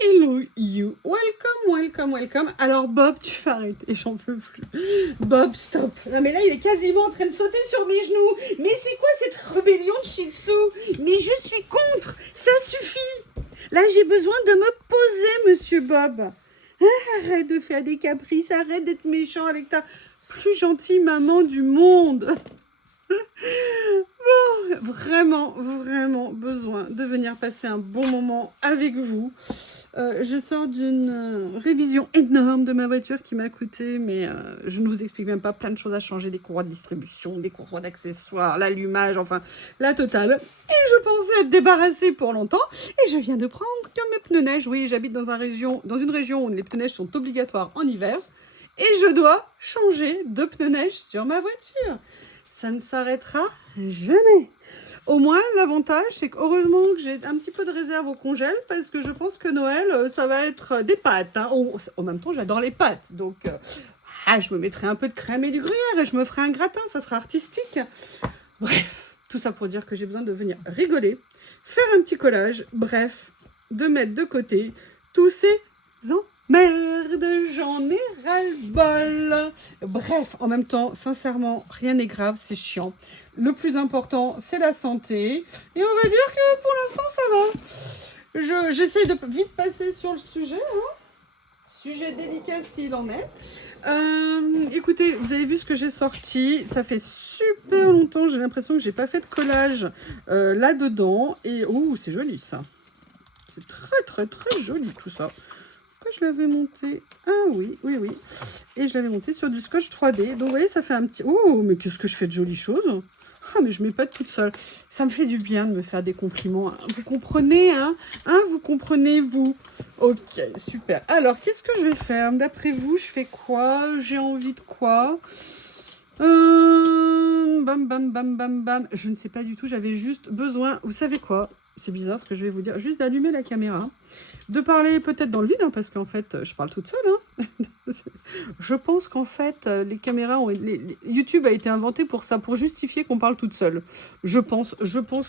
Hello you, welcome. Alors Bob, tu vas arrêter, j'en peux plus. Bob, stop. Non mais là il est quasiment en train de sauter sur mes genoux. Mais c'est quoi cette rébellion de Shih Tzu? Mais je suis contre, ça suffit. Là j'ai besoin de me poser, monsieur Bob. Arrête de faire des caprices, arrête d'être méchant avec ta plus gentille maman du monde. Bon, vraiment besoin de venir passer un bon moment avec vous. Je sors d'une révision énorme de ma voiture qui m'a coûté, mais je ne vous explique même pas, plein de choses à changer, des courroies de distribution, des courroies d'accessoires, l'allumage, enfin la totale. Et je pensais être débarrassée pour longtemps, et je viens de prendre que mes pneus neige. Oui, j'habite dans une région où les pneus neige sont obligatoires en hiver, et je dois changer de pneus neige sur ma voiture. Ça ne s'arrêtera jamais. Au moins, l'avantage, c'est qu'heureusement que j'ai un petit peu de réserve au congèle parce que je pense que Noël, ça va être des pâtes. Hein. En même temps, j'adore les pâtes. Donc, je me mettrai un peu de crème et du gruyère et je me ferai un gratin. Ça sera artistique. Bref, tout ça pour dire que j'ai besoin de venir rigoler, faire un petit collage. Bref, de mettre de côté tous ces merde, j'en ai ras-le-bol. Bref, en même temps, sincèrement, rien n'est grave, c'est chiant. Le plus important, c'est la santé. Et on va dire que pour l'instant, ça va. J'essaie de vite passer sur le sujet. Hein. Sujet délicat s'il en est. Écoutez, vous avez vu ce que j'ai sorti. Ça fait super longtemps, j'ai l'impression que j'ai pas fait de collage là-dedans. Et oh, c'est joli ça. C'est très joli tout ça. Je l'avais monté, oui, et je l'avais monté sur du scotch 3D, donc vous voyez ça fait un petit, oh mais qu'est-ce que je fais de jolies choses, mais je mets pas de toute seule, ça me fait du bien de me faire des compliments, vous comprenez, vous comprenez vous, ok, super, alors qu'est-ce que je vais faire, d'après vous, je fais quoi, j'ai envie de quoi, bam, je ne sais pas du tout, j'avais juste besoin, vous savez quoi, c'est bizarre ce que je vais vous dire, juste d'allumer la caméra, de parler peut-être dans le vide, parce qu'en fait, je parle toute seule. Je pense qu'en fait, les caméras, YouTube a été inventé pour ça, pour justifier qu'on parle toute seule. Je pense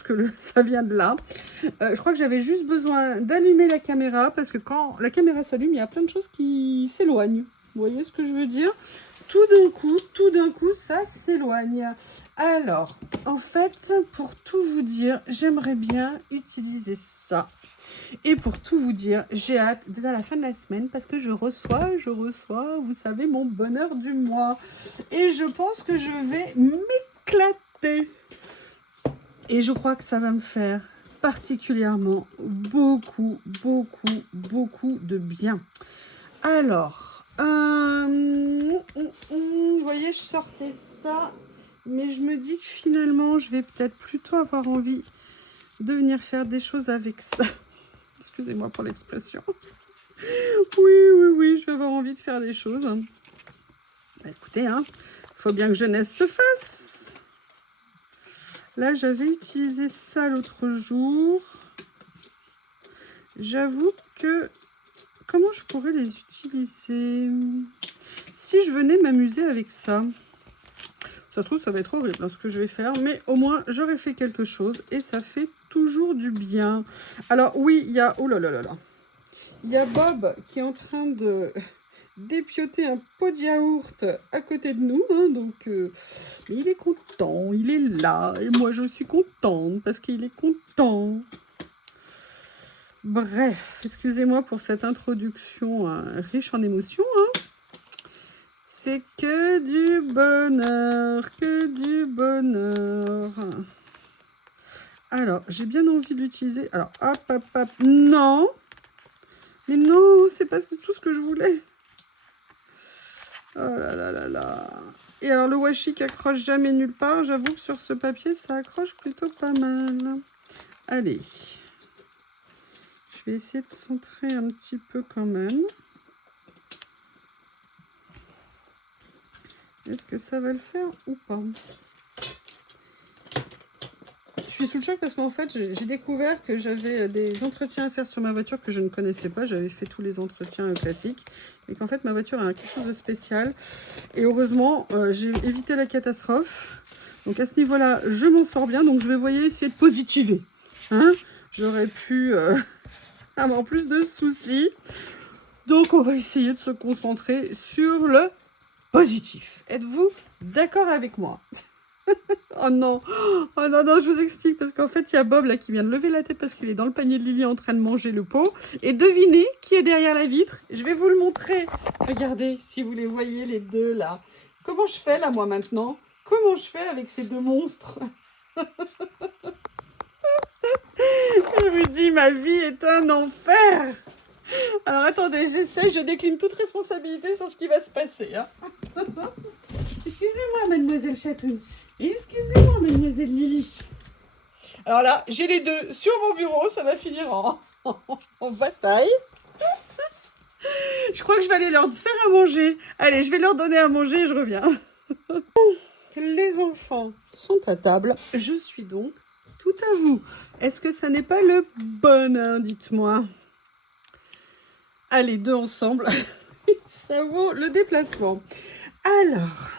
que ça vient de là. Je crois que j'avais juste besoin d'allumer la caméra, parce que quand la caméra s'allume, il y a plein de choses qui s'éloignent. Vous voyez ce que je veux dire ? Tout d'un coup, ça s'éloigne. Alors, en fait, pour tout vous dire, j'aimerais bien utiliser ça. Et pour tout vous dire, j'ai hâte d'être à la fin de la semaine parce que je reçois, vous savez, mon bonheur du mois. Et je pense que je vais m'éclater. Et je crois que ça va me faire particulièrement beaucoup de bien. Alors, vous voyez, je sortais ça, mais je me dis que finalement, je vais peut-être plutôt avoir envie de venir faire des choses avec ça. Excusez-moi pour l'expression. Oui, je vais avoir envie de faire des choses. Bah, écoutez, faut bien que jeunesse se fasse. Là, j'avais utilisé ça l'autre jour. J'avoue que... Comment je pourrais les utiliser? Si je venais m'amuser avec ça. Ça se trouve, ça va être horrible ce que je vais faire. Mais au moins, j'aurais fait quelque chose. Et ça fait toujours du bien. Alors oui, il y a... Oh là là là là. Il y a Bob qui est en train de dépioter un pot de yaourt à côté de nous. Donc, il est content, il est là. Et moi, je suis contente parce qu'il est content. Bref, excusez-moi pour cette introduction riche en émotions. C'est que du bonheur, Alors, j'ai bien envie de l'utiliser. Alors, hop, non. Mais non, c'est pas tout ce que je voulais. Oh là. Et alors, le washi qui accroche jamais nulle part, j'avoue que sur ce papier, ça accroche plutôt pas mal. Allez. Je vais essayer de centrer un petit peu quand même. Est-ce que ça va le faire ou pas? Je suis sous le choc parce qu'en fait, j'ai découvert que j'avais des entretiens à faire sur ma voiture que je ne connaissais pas. J'avais fait tous les entretiens classiques. Et qu'en fait, ma voiture a quelque chose de spécial. Et heureusement, j'ai évité la catastrophe. Donc à ce niveau-là, je m'en sors bien. Donc je vais, essayer de positiver. J'aurais pu avoir plus de soucis. Donc, on va essayer de se concentrer sur le positif. Êtes-vous d'accord avec moi? Oh non, oh non, non, je vous explique, parce qu'en fait, il y a Bob là qui vient de lever la tête parce qu'il est dans le panier de Lily en train de manger le pot. Et devinez qui est derrière la vitre. Je vais vous le montrer. Regardez, si vous les voyez, les deux là. Comment je fais là, moi, maintenant? Comment je fais avec ces deux monstres? Je vous dis, ma vie est un enfer. Alors, attendez, j'essaie, je décline toute responsabilité sur ce qui va se passer. Hein. Excusez-moi, mademoiselle Chatoune. Excusez-moi, mademoiselle Lily. Alors là, j'ai les deux sur mon bureau, ça va finir en bataille. Je crois que je vais aller leur faire à manger. Allez, je vais leur donner à manger et je reviens. Les enfants sont à table. Je suis donc tout à vous. Est-ce que ça n'est pas le bonheur, dites-moi? Allez, deux ensemble. Ça vaut le déplacement. Alors,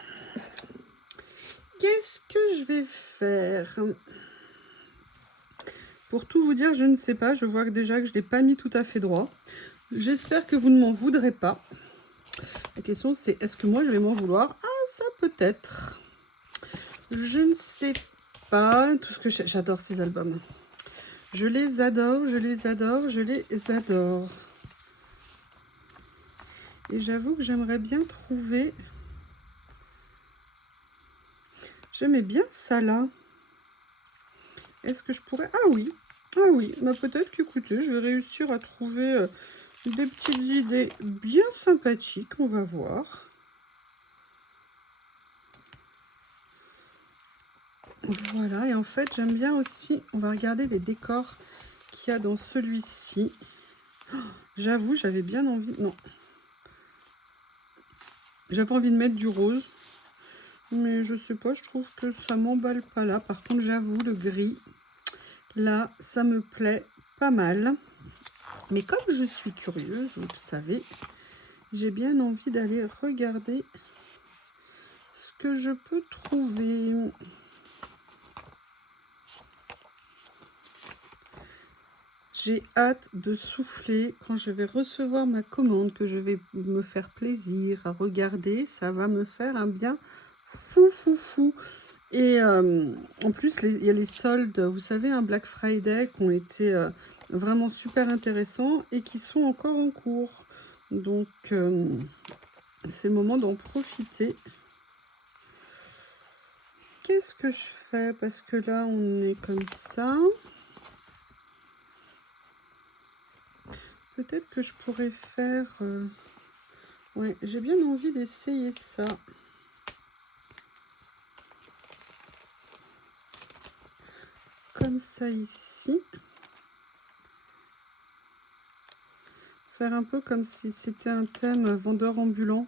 qu'est-ce que je vais faire? Pour tout vous dire, je ne sais pas. Je vois que déjà que je ne l'ai pas mis tout à fait droit. J'espère que vous ne m'en voudrez pas. La question, c'est est-ce que moi, je vais m'en vouloir? Ah, ça peut-être. Je ne sais pas. Tout ce que j'adore ces albums. Je les adore, je les adore, je les adore. Et j'avoue que j'aimerais bien trouver... J'aimais bien ça là. Est-ce que je pourrais... Ah oui, bah, peut-être qu'écoutez, je vais réussir à trouver des petites idées bien sympathiques, on va voir. Voilà, et en fait, j'aime bien aussi, on va regarder les décors qu'il y a dans celui-ci. Oh, j'avoue, j'avais bien envie... Non. J'avais envie de mettre du rose, mais je sais pas, je trouve que ça m'emballe pas là. Par contre, j'avoue, le gris, là, ça me plaît pas mal. Mais comme je suis curieuse, vous le savez, j'ai bien envie d'aller regarder ce que je peux trouver. J'ai hâte de souffler quand je vais recevoir ma commande, que je vais me faire plaisir à regarder. Ça va me faire un bien fou, fou, fou. Et en plus, il y a les soldes, vous savez, un Black Friday qui ont été vraiment super intéressants et qui sont encore en cours. Donc, c'est le moment d'en profiter. Qu'est-ce que je fais? Parce que là, on est comme ça. Peut-être que je pourrais faire... Ouais, j'ai bien envie d'essayer ça. Comme ça ici. Faire un peu comme si c'était un thème vendeur ambulant.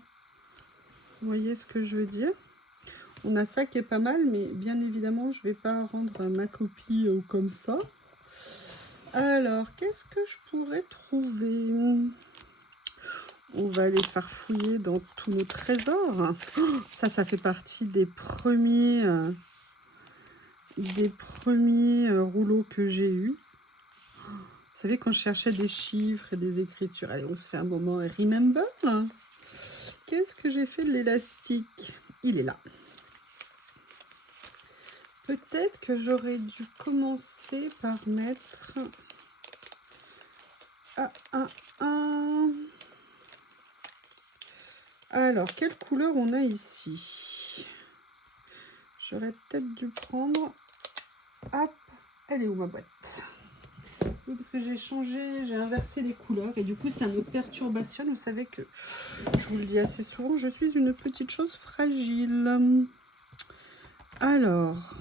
Vous voyez ce que je veux dire? On a ça qui est pas mal, mais bien évidemment, je vais pas rendre ma copie comme ça. Alors, qu'est-ce que je pourrais trouver? On va aller farfouiller dans tous nos trésors. Oh, ça fait partie des premiers rouleaux que j'ai eus. Vous savez, quand je cherchais des chiffres et des écritures. Allez, on se fait un moment remember. Qu'est-ce que j'ai fait de l'élastique? Il est là. Peut-être que j'aurais dû commencer par mettre Alors, quelle couleur on a ici? J'aurais peut-être dû prendre... Hop, elle est où ma boîte? Oui, parce que j'ai changé, j'ai inversé les couleurs et du coup ça me perturbationne. Vous savez que, je vous le dis assez souvent, je suis une petite chose fragile. Alors,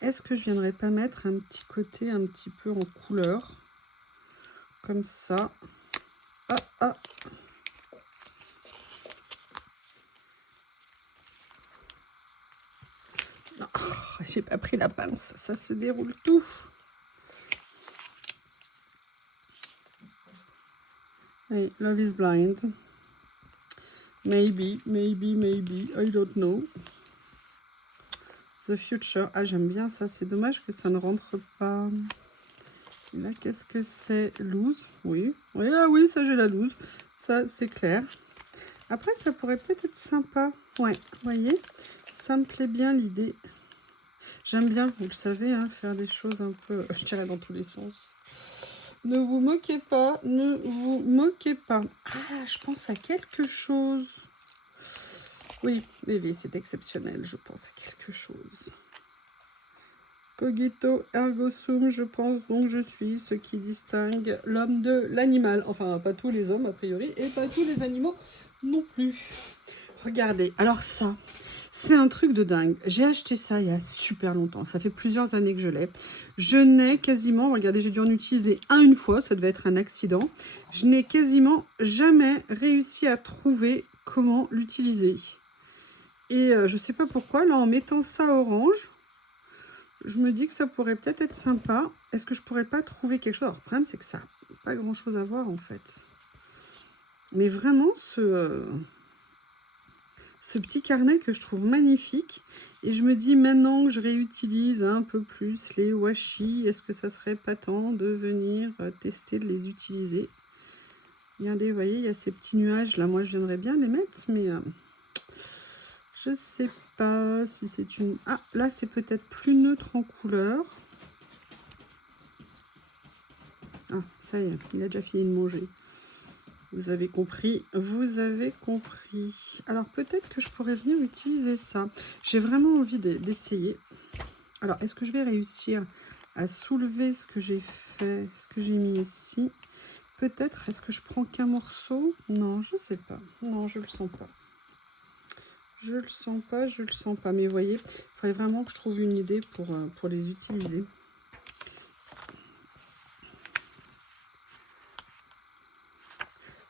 est-ce que je viendrais pas mettre un petit côté un petit peu en couleur? Comme ça. Non, j'ai pas pris la pince, ça se déroule tout. Hey, love is blind. Maybe, I don't know. The future. Ah, j'aime bien ça. C'est dommage que ça ne rentre pas. Et là, qu'est-ce que c'est? Loose. Oui. Oui, ah oui, ça j'ai la loose. Ça, c'est clair. Après, ça pourrait peut-être être sympa. Ouais, vous voyez, ça me plaît bien l'idée. J'aime bien, vous le savez, hein, faire des choses un peu, je dirais, dans tous les sens. Ne vous moquez pas, ne vous moquez pas. Ah, je pense à quelque chose. Oui, bébé, c'est exceptionnel, je pense à quelque chose. Cogito ergo sum, je pense donc je suis ce qui distingue l'homme de l'animal. Enfin, pas tous les hommes a priori, et pas tous les animaux non plus. Regardez, alors ça, c'est un truc de dingue. J'ai acheté ça il y a super longtemps. Ça fait plusieurs années que je l'ai. Je n'ai quasiment, regardez, j'ai dû en utiliser une fois. Ça devait être un accident. Je n'ai quasiment jamais réussi à trouver comment l'utiliser. Et je ne sais pas pourquoi, là, en mettant ça orange, je me dis que ça pourrait peut-être être sympa. Est-ce que je pourrais pas trouver quelque chose? Alors, le problème, c'est que ça n'a pas grand-chose à voir, en fait. Mais vraiment, ce petit carnet que je trouve magnifique. Et je me dis, maintenant que je réutilise un peu plus les washi, est-ce que ça serait pas temps de venir tester de les utiliser? Regardez, vous voyez, il y a ces petits nuages là. Moi, je viendrais bien les mettre, mais je sais pas si c'est une... Ah, là, c'est peut-être plus neutre en couleur. Ah, ça y est, il a déjà fini de manger. Vous avez compris, vous avez compris. Alors, peut-être que je pourrais venir utiliser ça. J'ai vraiment envie d'essayer. Alors, est-ce que je vais réussir à soulever ce que j'ai fait, ce que j'ai mis ici? Peut-être, est-ce que je prends qu'un morceau? Non, je sais pas. Non, je le sens pas. Je le sens pas, je le sens pas. Mais vous voyez, il faudrait vraiment que je trouve une idée pour les utiliser.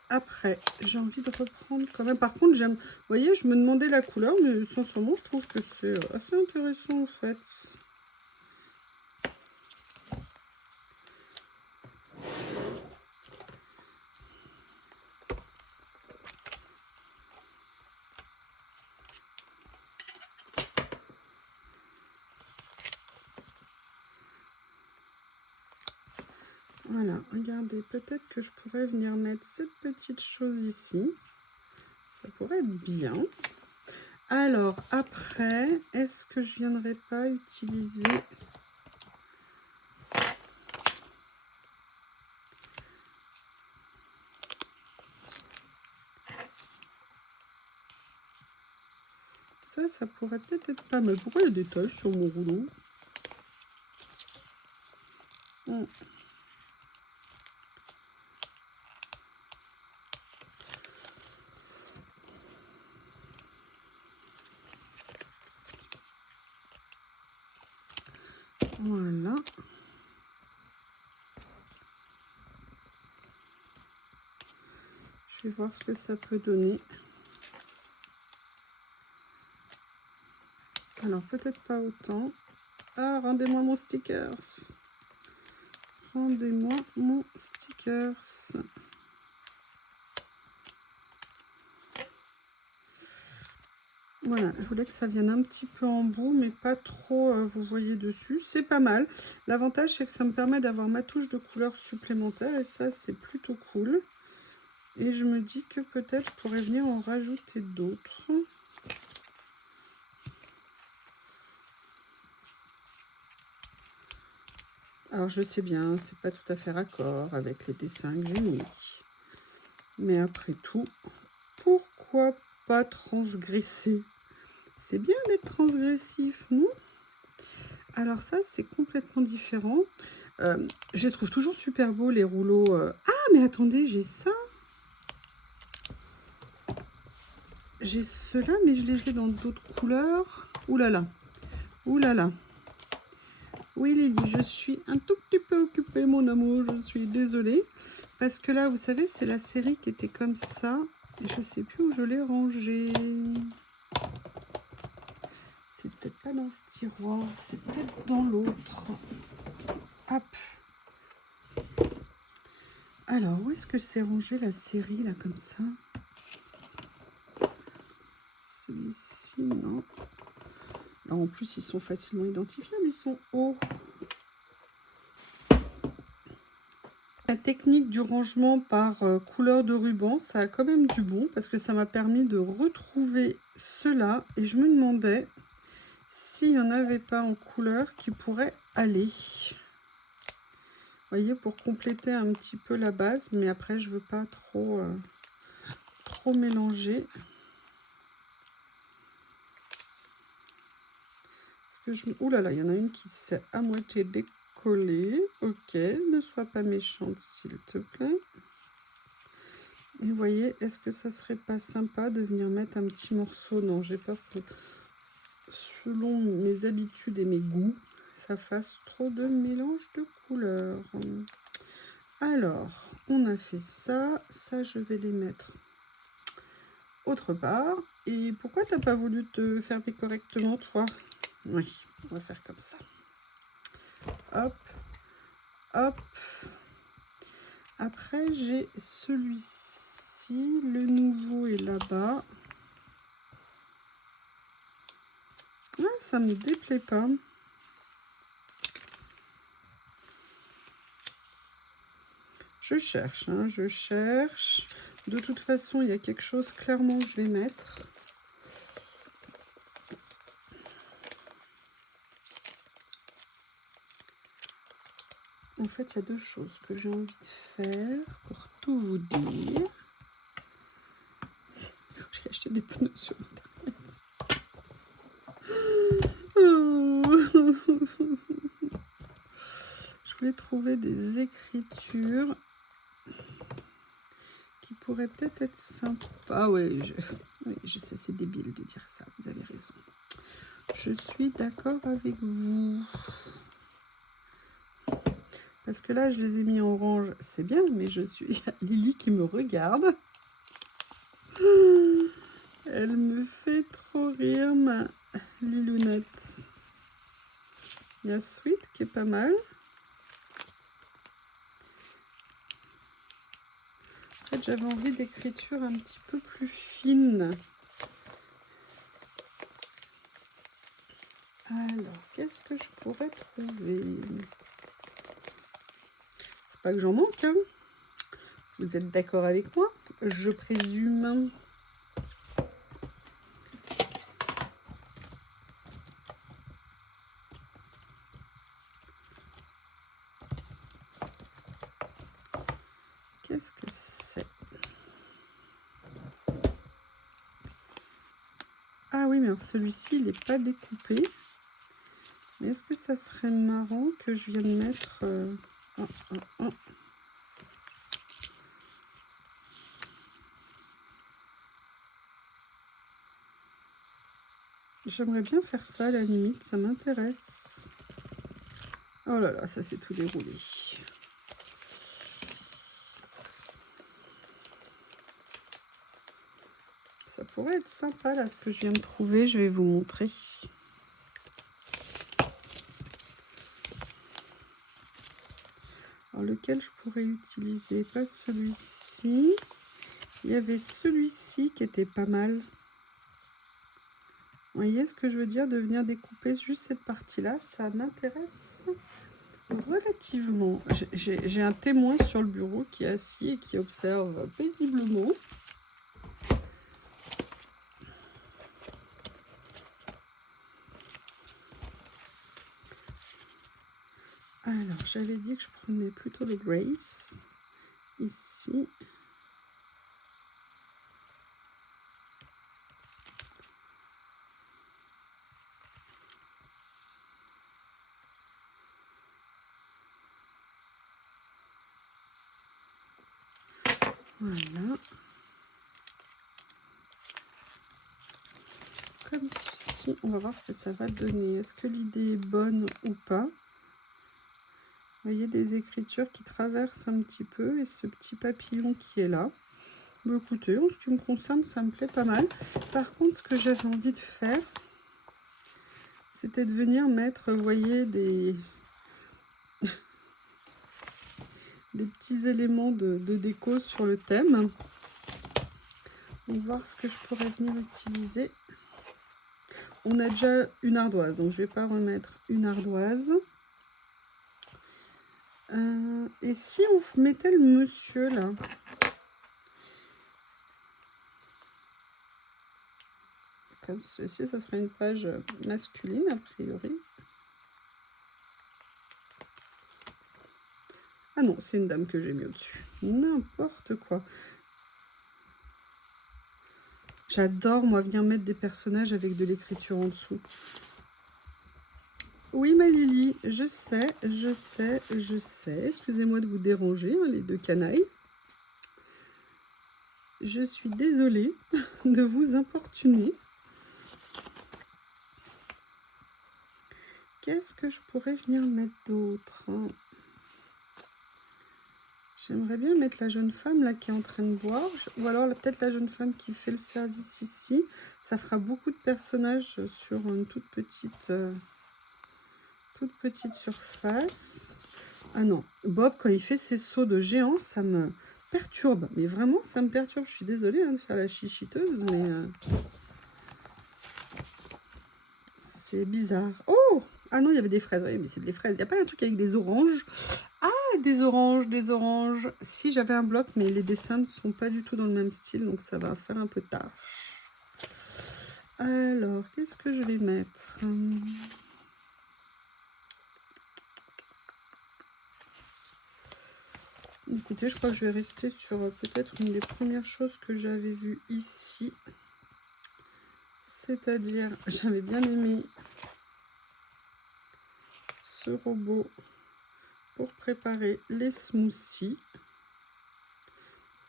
Après, j'ai envie de reprendre quand même. Par contre, j'aime... Vous voyez, je me demandais la couleur, mais sincèrement, je trouve que c'est assez intéressant, en fait. Voilà, regardez, peut-être que je pourrais venir mettre cette petite chose ici. Ça pourrait être bien. Alors, après, est-ce que je viendrai pas utiliser... Ça pourrait peut-être être pas mal. Pourquoi il y a des taches sur mon rouleau? Voilà. Je vais voir ce que ça peut donner. Alors, peut-être pas autant. Ah, rendez-moi mon stickers. Rendez-moi mon stickers. Voilà, je voulais que ça vienne un petit peu en bout, mais pas trop, vous voyez dessus. C'est pas mal. L'avantage, c'est que ça me permet d'avoir ma touche de couleur supplémentaire, et ça, c'est plutôt cool. Et je me dis que peut-être je pourrais venir en rajouter d'autres. Alors, je sais bien, c'est pas tout à fait raccord avec les dessins que j'ai mis. Mais après tout, pourquoi pas transgresser? C'est bien d'être transgressif, non? Alors ça, c'est complètement différent. Je les trouve toujours super beaux, les rouleaux. Ah, mais attendez, j'ai ça. J'ai ceux-là, mais je les ai dans d'autres couleurs. Ouh là là. Ouh là là. Oui, Lily, je suis un tout petit peu occupée, mon amour. Je suis désolée. Parce que là, vous savez, c'est la série qui était comme ça. Et je ne sais plus où je l'ai rangée. C'est peut-être pas dans ce tiroir. C'est peut-être dans l'autre. Hop. Alors, où est-ce que c'est rangé la série, là, comme ça? Celui-ci, non. Alors, en plus, ils sont facilement identifiables. Ils sont hauts. très technique du rangement par couleur de ruban, ça a quand même du bon parce que ça m'a permis de retrouver cela et je me demandais s'il n'y en avait pas en couleur qui pourrait aller. Vous voyez, pour compléter un petit peu la base, mais après je veux pas trop mélanger. Ouh là là, il y en a une qui s'est à moitié décollée. Ok, ne sois pas méchante s'il te plaît. Et vous voyez, est-ce que ça serait pas sympa de venir mettre un petit morceau? Non, j'ai peur que, selon mes habitudes et mes goûts, ça fasse trop de mélange de couleurs. Alors, on a fait ça. Ça, je vais les mettre autre part. Et pourquoi t'as pas voulu te fermer correctement, toi? Oui, on va faire comme ça. Hop, hop. Après, j'ai celui-ci. Le nouveau est là-bas. Ah, ça me déplaît pas. Je cherche, hein, je cherche. De toute façon, il y a quelque chose, clairement, je vais mettre. En fait, il y a deux choses que j'ai envie de faire pour tout vous dire. J'ai acheté des pneus sur Internet. Je voulais trouver des écritures qui pourraient peut-être être sympas. Ah oui, je sais, c'est débile de dire ça, vous avez raison. Je suis d'accord avec vous. Parce que là, je les ai mis en orange, c'est bien, mais je suis Lily qui me regarde. Elle me fait trop rire, ma Lilounette. Il y a Sweet qui est pas mal. En fait, j'avais envie d'écriture un petit peu plus fine. Alors, qu'est-ce que je pourrais trouver? C'est pas que j'en manque, hein. Vous êtes d'accord avec moi, je présume. Qu'est-ce que c'est? Ah oui, mais celui-ci, il n'est pas découpé. Mais est-ce que ça serait marrant que je vienne mettre... J'aimerais bien faire ça à la limite, ça m'intéresse. Oh là là, ça s'est tout déroulé. Ça pourrait être sympa là, ce que je viens de trouver, je vais vous montrer. Alors lequel je pourrais utiliser? Pas celui-ci. Il y avait celui-ci qui était pas mal. Vous voyez ce que je veux dire, de venir découper juste cette partie-là, ça m'intéresse relativement. J'ai un témoin sur le bureau qui est assis et qui observe paisiblement. Alors, j'avais dit que je prenais plutôt le Grace, ici. Voilà. Comme ceci, on va voir ce que ça va donner. Est-ce que l'idée est bonne ou pas? Vous voyez des écritures qui traversent un petit peu et ce petit papillon qui est là. Bon, écoutez, en ce qui me concerne, ça me plaît pas mal. Par contre, ce que j'avais envie de faire, c'était de venir mettre, vous voyez, des petits éléments de déco sur le thème. On va voir ce que je pourrais venir utiliser. On a déjà une ardoise, donc je vais pas remettre une ardoise. Et si on mettait le monsieur, là? Comme ceci, ça serait une page masculine, a priori. Ah non, c'est une dame que j'ai mis au-dessus. N'importe quoi. J'adore, moi, venir mettre des personnages avec de l'écriture en dessous. Oui, ma Lily, je sais. Excusez-moi de vous déranger, hein, les deux canailles. Je suis désolée de vous importuner. Qu'est-ce que je pourrais venir mettre d'autre, hein? J'aimerais bien mettre la jeune femme là qui est en train de boire. Ou alors peut-être la jeune femme qui fait le service ici. Ça fera beaucoup de personnages sur une toute petite surface. Ah non, Bob, quand il fait ses sauts de géant, ça me perturbe. Mais vraiment, ça me perturbe. Je suis désolée hein, de faire la chichiteuse, mais c'est bizarre. Oh! Ah non, il y avait des fraises. Oui, mais c'est des fraises. Il n'y a pas un truc avec des oranges? Ah, des oranges. Si j'avais un bloc, mais les dessins ne sont pas du tout dans le même style, donc ça va faire un peu tard. Alors, qu'est-ce que je vais mettre? Écoutez, je crois que je vais rester sur peut-être une des premières choses que j'avais vues ici. C'est-à-dire, j'avais bien aimé ce robot pour préparer les smoothies.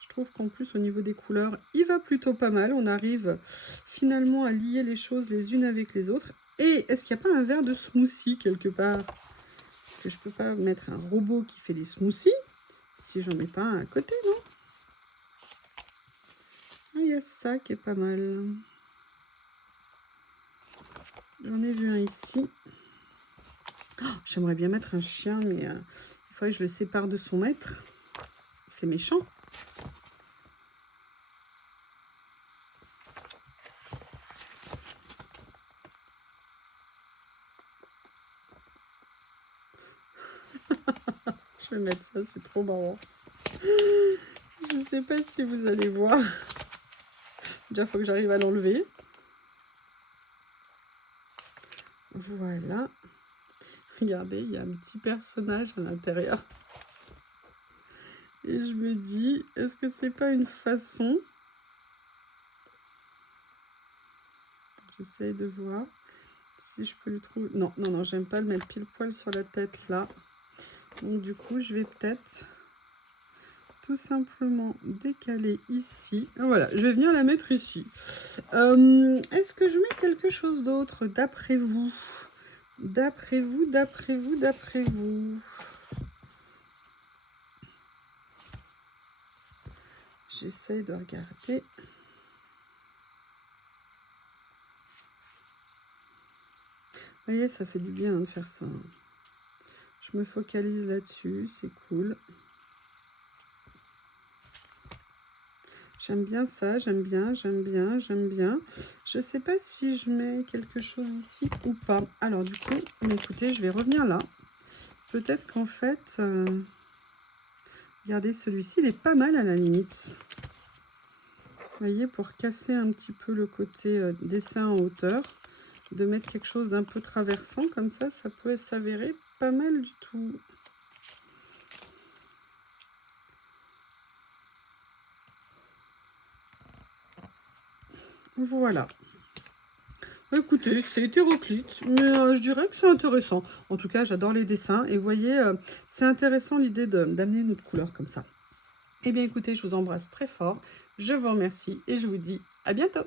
Je trouve qu'en plus, au niveau des couleurs, il va plutôt pas mal. On arrive finalement à lier les choses les unes avec les autres. Et est-ce qu'il n'y a pas un verre de smoothie quelque part? Parce que je peux pas mettre un robot qui fait des smoothies si j'en mets pas un à côté, non? Ah, il y a ça qui est pas mal. J'en ai vu un ici. Oh, j'aimerais bien mettre un chien, mais il faudrait que je le sépare de son maître. C'est méchant. Je vais mettre ça, c'est trop marrant. Je ne sais pas si vous allez voir. Déjà, il faut que j'arrive à l'enlever. Voilà. Regardez, il y a un petit personnage à l'intérieur. Et je me dis, est-ce que c'est pas une façon... J'essaye de voir si je peux le trouver. Non, j'aime pas le mettre pile poil sur la tête là. Donc du coup, je vais peut-être tout simplement décaler ici. Voilà, je vais venir la mettre ici. Est-ce que je mets quelque chose d'autre d'après vous? D'après vous. J'essaye de regarder. Vous voyez, ça fait du bien hein, de faire ça. Je me focalise là-dessus, c'est cool. J'aime bien ça, j'aime bien. Je sais pas si je mets quelque chose ici ou pas. Alors du coup, écoutez, je vais revenir là. Peut-être qu'en fait, regardez, celui-ci, il est pas mal à la limite. Vous voyez, pour casser un petit peu le côté dessin en hauteur, de mettre quelque chose d'un peu traversant, comme ça peut s'avérer pas mal du tout. Voilà. Écoutez, c'est hétéroclite, mais je dirais que c'est intéressant. En tout cas, j'adore les dessins. Et vous voyez, c'est intéressant l'idée d'amener une autre couleur comme ça. Eh bien, écoutez, je vous embrasse très fort. Je vous remercie et je vous dis à bientôt.